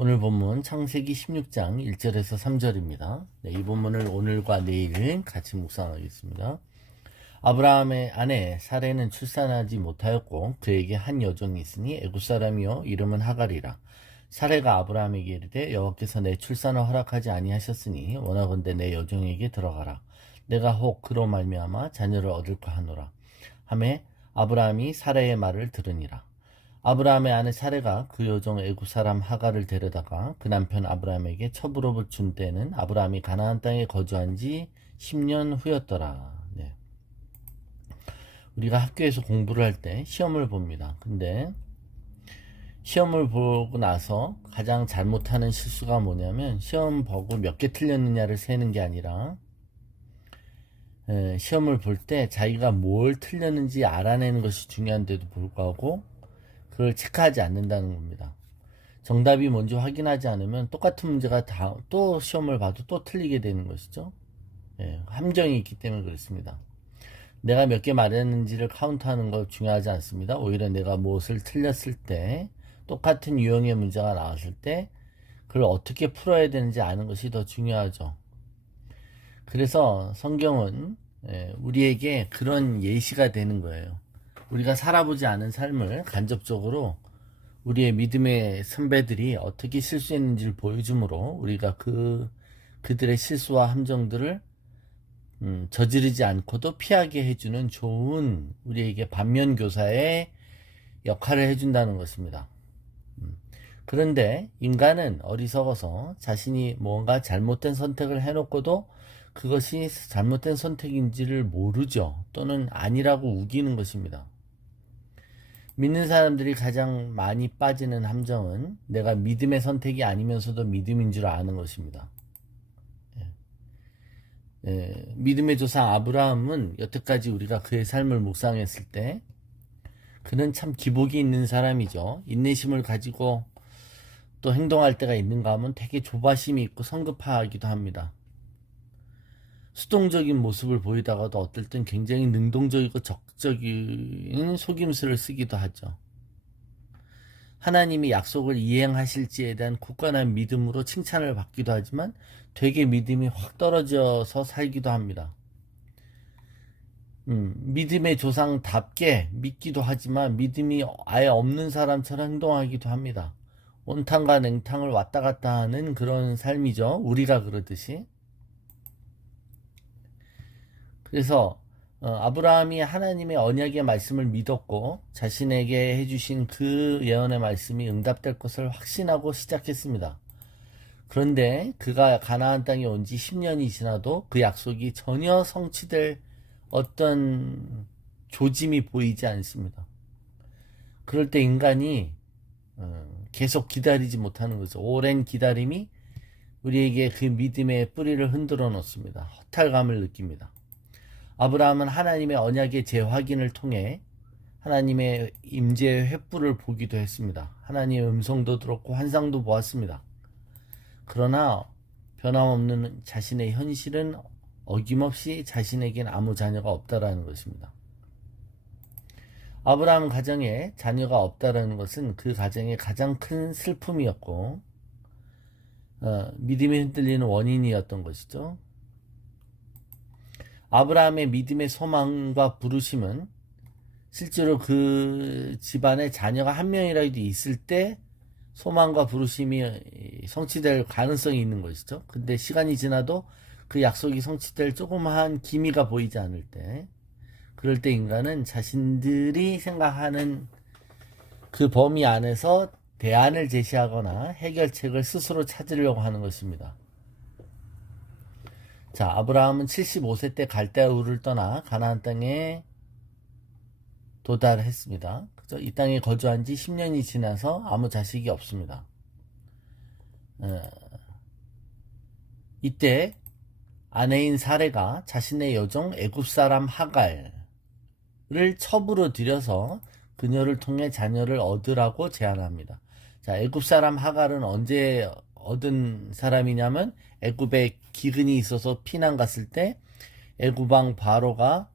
오늘 본문 창세기 16장 1절에서 3절입니다. 이 본문을 오늘과 내일 같이 묵상하겠습니다. 아브라함의 아내 사레는 출산하지 못하였고 그에게 한 여종이 있으니 애굽 사람이요 이름은 하갈이라. 사레가 아브라함에게 이르되 여호와께서 내 출산을 허락하지 아니하셨으니 원하건대 내 여종에게 들어가라. 내가 혹 그로 말미암아 자녀를 얻을까 하노라. 하매 아브라함이 사레의 말을 들으니라. 아브라함의 아내 사레가 그 여종 애굽 사람 하갈을 데려다가 그 남편 아브라함에게 첩으로 준 때는 아브라함이 가나안 땅에 거주한 지 10년 후였더라. 네. 우리가 학교에서 공부를 할 때 시험을 봅니다. 근데 시험을 보고 나서 가장 잘못하는 실수가 뭐냐면 시험 보고 몇 개 틀렸느냐를 세는 게 아니라 시험을 볼 때 자기가 뭘 틀렸는지 알아내는 것이 중요한데도 불구하고 그걸 체크하지 않는다는 겁니다. 정답이 뭔지 확인하지 않으면 똑같은 문제가 또 시험을 봐도 또 틀리게 되는 것이죠. 함정이 있기 때문에 그렇습니다. 내가 몇 개 말했는지를 카운트하는 거 중요하지 않습니다. 오히려 내가 무엇을 틀렸을 때 똑같은 유형의 문제가 나왔을 때 그걸 어떻게 풀어야 되는지 아는 것이 더 중요하죠. 그래서 성경은 우리에게 그런 예시가 되는 거예요. 우리가 살아보지 않은 삶을 간접적으로 우리의 믿음의 선배들이 어떻게 실수했는지를 보여주므로 우리가 그들의 실수와 함정들을 저지르지 않고도 피하게 해주는 좋은 우리에게 반면교사의 역할을 해준다는 것입니다. 그런데 인간은 어리석어서 자신이 뭔가 잘못된 선택을 해놓고도 그것이 잘못된 선택인지를 모르죠. 또는 아니라고 우기는 것입니다. 믿는 사람들이 가장 많이 빠지는 함정은 내가 믿음의 선택이 아니면서도 믿음인 줄 아는 것입니다. 믿음의 조상 아브라함은 여태까지 우리가 그의 삶을 묵상했을 때 그는 참 기복이 있는 사람이죠. 인내심을 가지고 또 행동할 때가 있는가 하면 되게 조바심이 있고 성급하기도 합니다. 수동적인 모습을 보이다가도 어떨 땐 굉장히 능동적이고 적극적인 속임수를 쓰기도 하죠. 하나님이 약속을 이행하실지에 대한 굳건한 믿음으로 칭찬을 받기도 하지만 되게 믿음이 확 떨어져서 살기도 합니다. 믿음의 조상답게 믿기도 하지만 믿음이 아예 없는 사람처럼 행동하기도 합니다. 온탕과 냉탕을 왔다 갔다 하는 그런 삶이죠. 우리가 그러듯이. 그래서 아브라함이 하나님의 언약의 말씀을 믿었고 자신에게 해주신 그 예언의 말씀이 응답될 것을 확신하고 시작했습니다. 그런데 그가 가나안 땅에 온 지 10년이 지나도 그 약속이 전혀 성취될 어떤 조짐이 보이지 않습니다. 그럴 때 인간이 계속 기다리지 못하는 거죠. 오랜 기다림이 우리에게 그 믿음의 뿌리를 흔들어 놓습니다. 허탈감을 느낍니다. 아브라함은 하나님의 언약의 재확인을 통해 하나님의 임재의 횃불을 보기도 했습니다. 하나님의 음성도 들었고 환상도 보았습니다. 그러나 변함없는 자신의 현실은 어김없이 자신에겐 아무 자녀가 없다라는 것입니다. 아브라함 가정에 자녀가 없다라는 것은 그 가정의 가장 큰 슬픔이었고 믿음이 흔들리는 원인이었던 것이죠. 아브라함의 믿음의 소망과 부르심은 실제로 그 집안에 자녀가 한 명이라도 있을 때 소망과 부르심이 성취될 가능성이 있는 것이죠. 근데 시간이 지나도 그 약속이 성취될 조그마한 기미가 보이지 않을 때 그럴 때 인간은 자신들이 생각하는 그 범위 안에서 대안을 제시하거나 해결책을 스스로 찾으려고 하는 것입니다. 자, 아브라함은 75세 때 갈대아 우르를 떠나 가나안 땅에 도달했습니다. 그죠? 이 땅에 거주한 지 10년이 지나서 아무 자식이 없습니다. 이때 아내인 사레가 자신의 여종 애굽 사람 하갈을 첩으로 들여서 그녀를 통해 자녀를 얻으라고 제안합니다. 자, 애굽 사람 하갈은 언제 얻은 사람이냐면 애굽에 기근이 있어서 피난 갔을 때 애굽 왕 바로가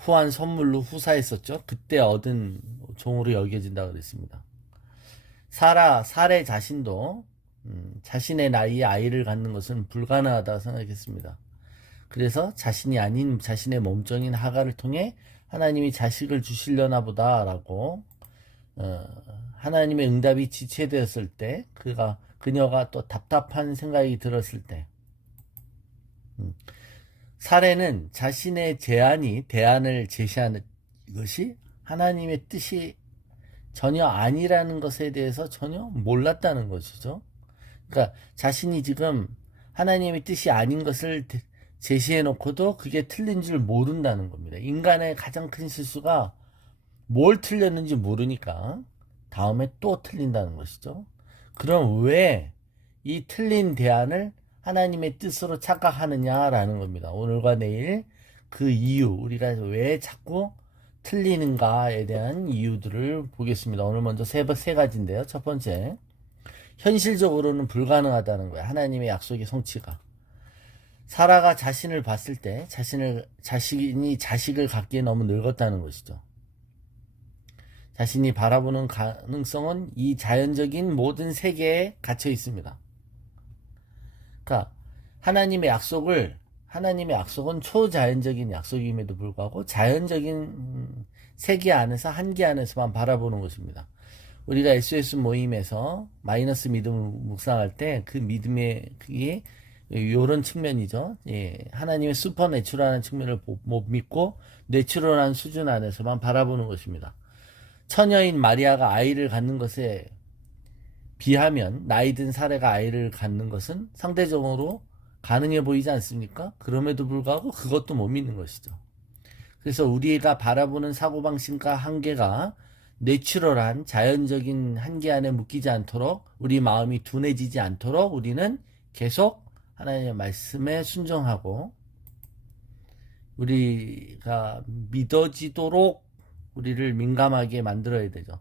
후한 선물로 후사했었죠. 그때 얻은 종으로 여겨진다 그랬습니다. 사례 자신도 자신의 나이에 아이를 갖는 것은 불가능하다고 생각했습니다. 그래서 자신이 아닌 자신의 몸종인 하가를 통해 하나님이 자식을 주시려나 보다라고 하나님의 응답이 지체되었을 때 그녀가 또 답답한 생각이 들었을 때 사례는 자신의 대안을 제시하는 것이 하나님의 뜻이 전혀 아니라는 것에 대해서 전혀 몰랐다는 것이죠. 그러니까 자신이 지금 하나님의 뜻이 아닌 것을 제시해 놓고도 그게 틀린 줄 모른다는 겁니다. 인간의 가장 큰 실수가 뭘 틀렸는지 모르니까 다음에 또 틀린다는 것이죠. 그럼 왜 이 틀린 대안을 하나님의 뜻으로 착각하느냐라는 겁니다. 오늘과 내일 그 이유, 우리가 왜 자꾸 틀리는가에 대한 이유들을 보겠습니다. 오늘 먼저 세 가지인데요. 첫 번째, 현실적으로는 불가능하다는 거예요. 하나님의 약속의 성취가. 사라가 자신을 봤을 때 자신이 자식을 갖기에 너무 늙었다는 것이죠. 자신이 바라보는 가능성은 이 자연적인 모든 세계에 갇혀 있습니다. 그러니까 하나님의 약속은 초자연적인 약속임에도 불구하고 자연적인 세계 안에서 한계 안에서만 바라보는 것입니다. 우리가 SOS 모임에서 마이너스 믿음을 묵상할 때 그 믿음의 그게 요런 측면이죠. 예, 하나님의 슈퍼내추럴한 측면을 못 믿고 내추럴한 수준 안에서만 바라보는 것입니다. 처녀인 마리아가 아이를 갖는 것에 비하면 나이 든 사례가 아이를 갖는 것은 상대적으로 가능해 보이지 않습니까? 그럼에도 불구하고 그것도 못 믿는 것이죠. 그래서 우리가 바라보는 사고방식과 한계가 내추럴한 자연적인 한계 안에 묶이지 않도록 우리 마음이 둔해지지 않도록 우리는 계속 하나님의 말씀에 순종하고 우리가 믿어지도록 우리를 민감하게 만들어야 되죠.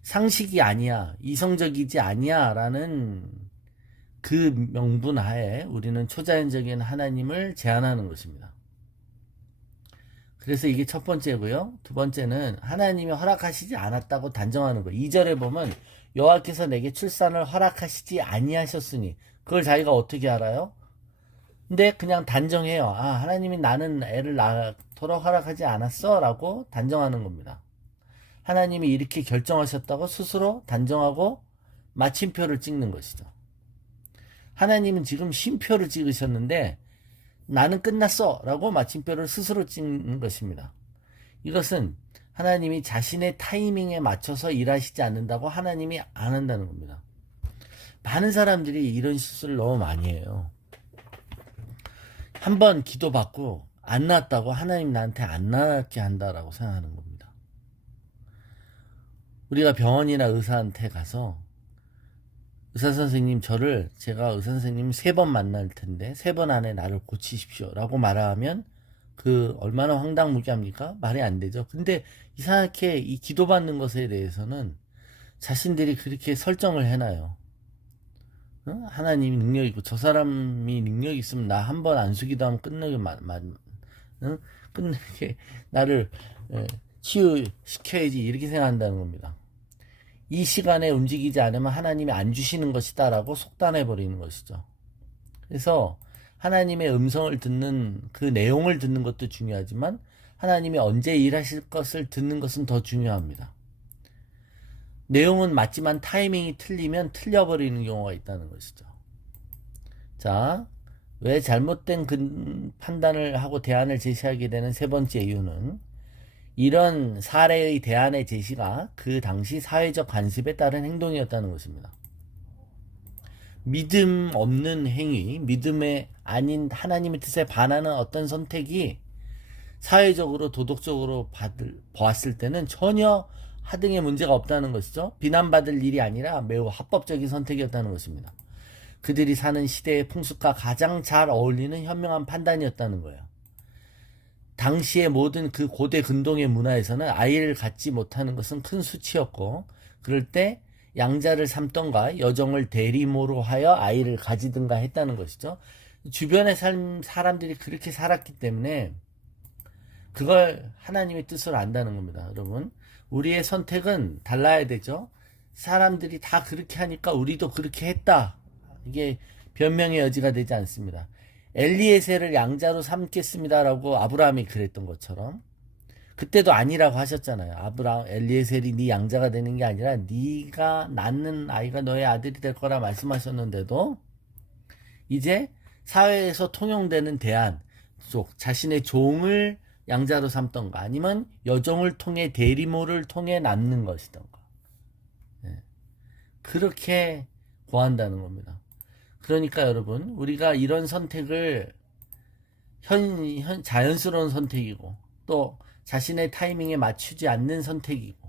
상식이 아니야, 이성적이지 아니야 라는 그 명분 하에 우리는 초자연적인 하나님을 제안하는 것입니다. 그래서 이게 첫 번째고요. 두 번째는 하나님이 허락하시지 않았다고 단정하는 거예요. 2절에 보면 여호와께서 내게 출산을 허락하시지 아니하셨으니 그걸 자기가 어떻게 알아요? 근데 그냥 단정해요. 하나님이 나는 애를 낳도록 허락하지 않았어 라고 단정하는 겁니다. 하나님이 이렇게 결정하셨다고 스스로 단정하고 마침표를 찍는 것이죠. 하나님은 지금 쉼표를 찍으셨는데 나는 끝났어 라고 마침표를 스스로 찍는 것입니다. 이것은 하나님이 자신의 타이밍에 맞춰서 일하시지 않는다고 하나님이 안 한다는 겁니다. 많은 사람들이 이런 실수를 너무 많이 해요. 한번 기도받고 안 낫다고 하나님 나한테 안 낫게 한다라고 생각하는 겁니다. 우리가 병원이나 의사한테 가서 의사선생님 제가 의사선생님 3번 만날 텐데 3번 안에 나를 고치십시오 라고 말하면 그 얼마나 황당무계합니까? 말이 안 되죠. 근데 이상하게 이 기도받는 것에 대해서는 자신들이 그렇게 설정을 해놔요. 하나님이 능력 있고 저 사람이 능력 있으면 나 한 번 안수기도 하면 끝내게 나를 치유시켜야지 이렇게 생각한다는 겁니다. 이 시간에 움직이지 않으면 하나님이 안 주시는 것이다 라고 속단해 버리는 것이죠. 그래서 하나님의 음성을 듣는 그 내용을 듣는 것도 중요하지만 하나님이 언제 일하실 것을 듣는 것은 더 중요합니다. 내용은 맞지만 타이밍이 틀리면 틀려버리는 경우가 있다는 것이죠. 자, 왜 잘못된 판단을 하고 대안을 제시하게 되는 세 번째 이유는 이런 사례의 대안의 제시가 그 당시 사회적 관습에 따른 행동이었다는 것입니다. 믿음 없는 행위, 믿음에 아닌 하나님의 뜻에 반하는 어떤 선택이 사회적으로 도덕적으로 보았을 때는 전혀 하등의 문제가 없다는 것이죠. 비난받을 일이 아니라 매우 합법적인 선택이었다는 것입니다. 그들이 사는 시대의 풍습과 가장 잘 어울리는 현명한 판단이었다는 거예요. 당시의 모든 그 고대 근동의 문화에서는 아이를 갖지 못하는 것은 큰 수치였고 그럴 때 양자를 삼던가 여정을 대리모로 하여 아이를 가지든가 했다는 것이죠. 주변의 사람들이 그렇게 살았기 때문에 그걸 하나님의 뜻으로 안다는 겁니다. 여러분, 우리의 선택은 달라야 되죠. 사람들이 다 그렇게 하니까 우리도 그렇게 했다. 이게 변명의 여지가 되지 않습니다. 엘리에셀을 양자로 삼겠습니다라고 아브라함이 그랬던 것처럼 그때도 아니라고 하셨잖아요. 엘리에셀이 네 양자가 되는 게 아니라 네가 낳는 아이가 너의 아들이 될 거라 말씀하셨는데도 이제 사회에서 통용되는 대안 쪽 자신의 종을 양자로 삼던가 아니면 여종을 통해 대리모를 통해 낳는 것이던가 그렇게 고한다는 겁니다. 그러니까 여러분 우리가 이런 선택을 자연스러운 선택이고 또 자신의 타이밍에 맞추지 않는 선택이고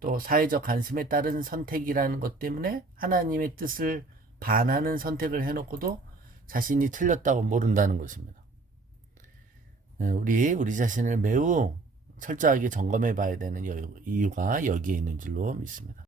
또 사회적 관심에 따른 선택이라는 것 때문에 하나님의 뜻을 반하는 선택을 해놓고도 자신이 틀렸다고 모른다는 것입니다. 우리 자신을 매우 철저하게 점검해 봐야 되는 이유가 여기에 있는 줄로 믿습니다.